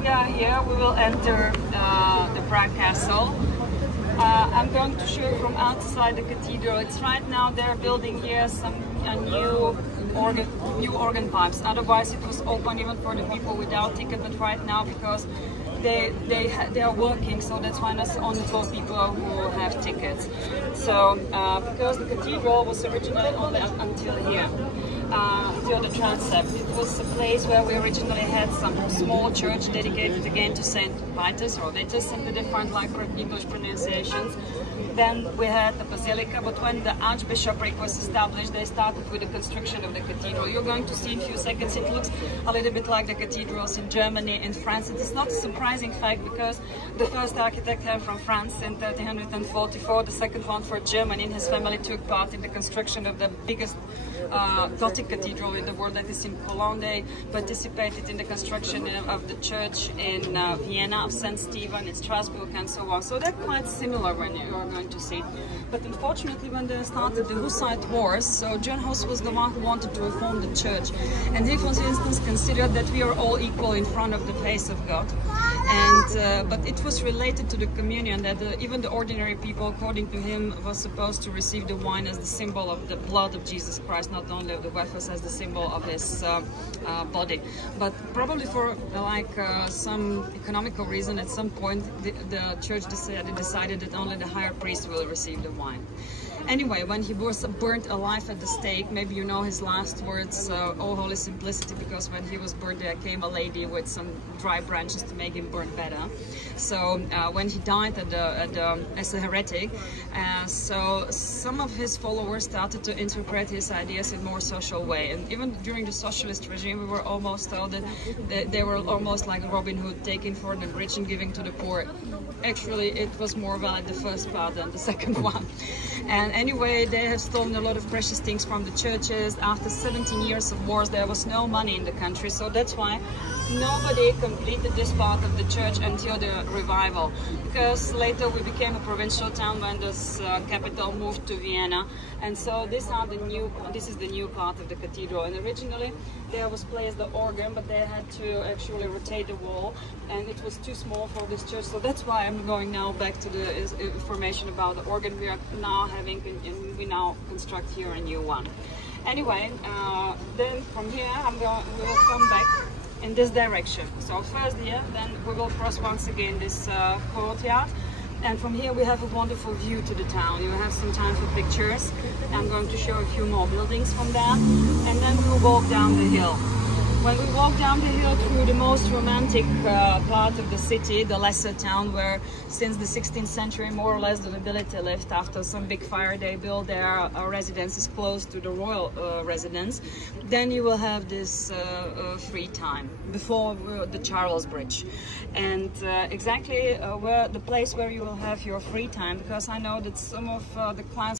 we are here, we will enter the Prague Castle. I'm going to show you from outside the cathedral. It's right now they're building here some new organ pipes. Otherwise it was open even for the people without ticket, but right now because they are working, so that's why it's only for people who have tickets. So because the cathedral was originally only until here. Until the transept. It was a place where we originally had some small church dedicated again to Saint Vitus or Vitus in the different English pronunciations. Then we had the basilica, but when the archbishopric was established, they started with the construction of the cathedral. You're going to see in a few seconds, it looks a little bit like the cathedrals in Germany and France. It is not a surprising fact because the first architect came from France in 1344, the second one for Germany, and his family took part in the construction of the biggest Gothic cathedral in the world, that is in Cologne. They participated in the construction of the church in Vienna of St. Stephen, in Strasbourg and so on. So they're quite similar when you are going to see. But unfortunately when they started the Hussite wars, so John Hus was the one who wanted to reform the church. And he for instance considered that we are all equal in front of the face of God. And but it was related to the communion that even the ordinary people, according to him, was supposed to receive the wine as the symbol of the blood of Jesus Christ, not only of the wafers as the symbol of his body. But probably for some economical reason, at some point the church decided that only the higher priest will receive the wine. Anyway, when he was burnt alive at the stake, maybe you know his last words, "Oh holy simplicity," because when he was burnt there came a lady with some dry branches to make him burn better. So when he died as a heretic, so some of his followers started to interpret his ideas in more social way. And even during the socialist regime, we were almost told that they were almost like Robin Hood, taking for the rich and giving to the poor. Actually, it was more valid the first part than the second one. And anyway, they have stolen a lot of precious things from the churches. After 17 years of wars, there was no money in the country, so that's why nobody completed this part of the church until the revival. Because later we became a provincial town when this capital moved to Vienna, and so this is the new part of the cathedral. And originally there was placed the organ, but they had to actually rotate the wall, and it was too small for this church. So that's why I'm going now back to the information about the organ we are now having, and we now construct here a new one. Anyway, then from here we will come back in this direction. So first here, then we will cross once again this courtyard, and from here we have a wonderful view to the town. You have some time for pictures. I'm going to show a few more buildings from there, and then we will walk down the hill. When we walk down the hill through the most romantic part of the city, the lesser town, where since the 16th century more or less the nobility lived, after some big fire they built their residences close to the royal residence, then you will have this free time before the Charles Bridge. And exactly where the place where you will have your free time, because I know that some of the clients